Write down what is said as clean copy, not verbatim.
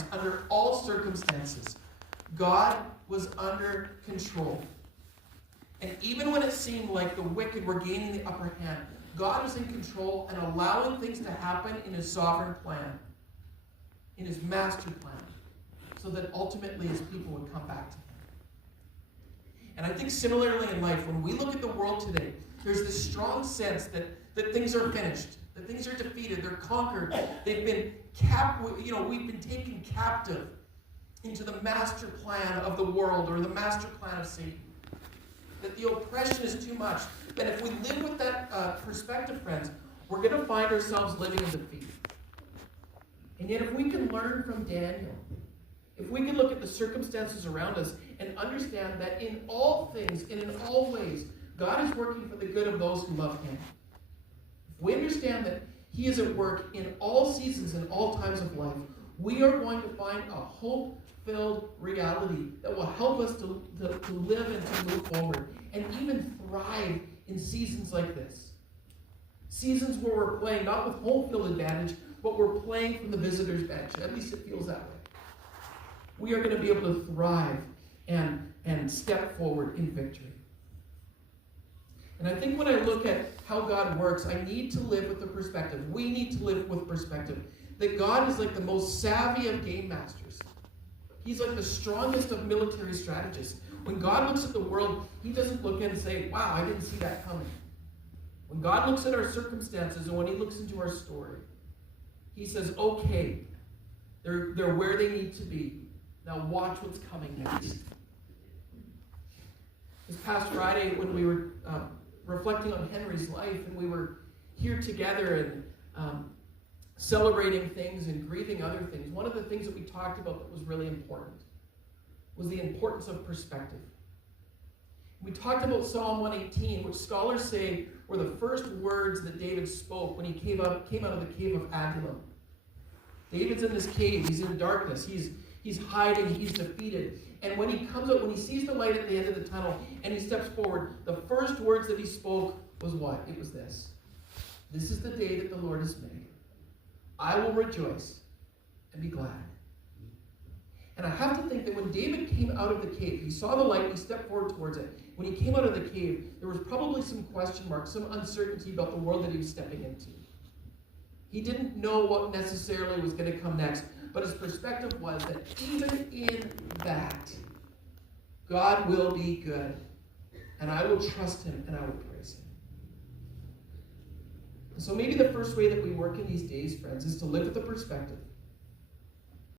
times, under all circumstances, God was under control. And even when it seemed like the wicked were gaining the upper hand, God was in control and allowing things to happen in his sovereign plan, in his master plan, so that ultimately his people would come back to him. And I think similarly in life, when we look at the world today, there's this strong sense that things are finished, that things are defeated, they're conquered, they've been we've been taken captive into the master plan of the world or the master plan of Satan. That the oppression is too much. That if we live with that perspective, friends, we're going to find ourselves living in defeat. And yet if we can learn from Daniel, if we can look at the circumstances around us and understand that in all things and in all ways, God is working for the good of those who love him. If we understand that he is at work in all seasons and all times of life, we are going to find a hope-filled reality that will help us to live and to move forward and even thrive in seasons like this. Seasons where we're playing not with home field advantage, but we're playing from the visitor's bench. At least it feels that way. We are going to be able to thrive and step forward in victory. And I think when I look at how God works, I need to live with the perspective. We need to live with perspective that God is like the most savvy of game masters. He's like the strongest of military strategists. When God looks at the world, he doesn't look in and say, wow, I didn't see that coming. When God looks at our circumstances and when he looks into our story, he says, okay, they're where they need to be. Now watch what's coming next. This past Friday, when we were reflecting on Henry's life, and we were here together and celebrating things and grieving other things, one of the things that we talked about that was really important was the importance of perspective. We talked about Psalm 118, which scholars say were the first words that David spoke when he came out of the cave of Adullam. David's in this cave. He's in darkness. He's hiding. He's defeated. And when he comes out, when he sees the light at the end of the tunnel and he steps forward, the first words that he spoke was what? It was this. This is the day that the Lord has made. I will rejoice and be glad. And I have to think that when David came out of the cave, he saw the light, he stepped forward towards it. When he came out of the cave, there was probably some question marks, some uncertainty about the world that he was stepping into. He didn't know what necessarily was going to come next, but his perspective was that even in that, God will be good, and I will trust him, and I will praise him. And so maybe the first way that we work in these days, friends, is to live with the perspective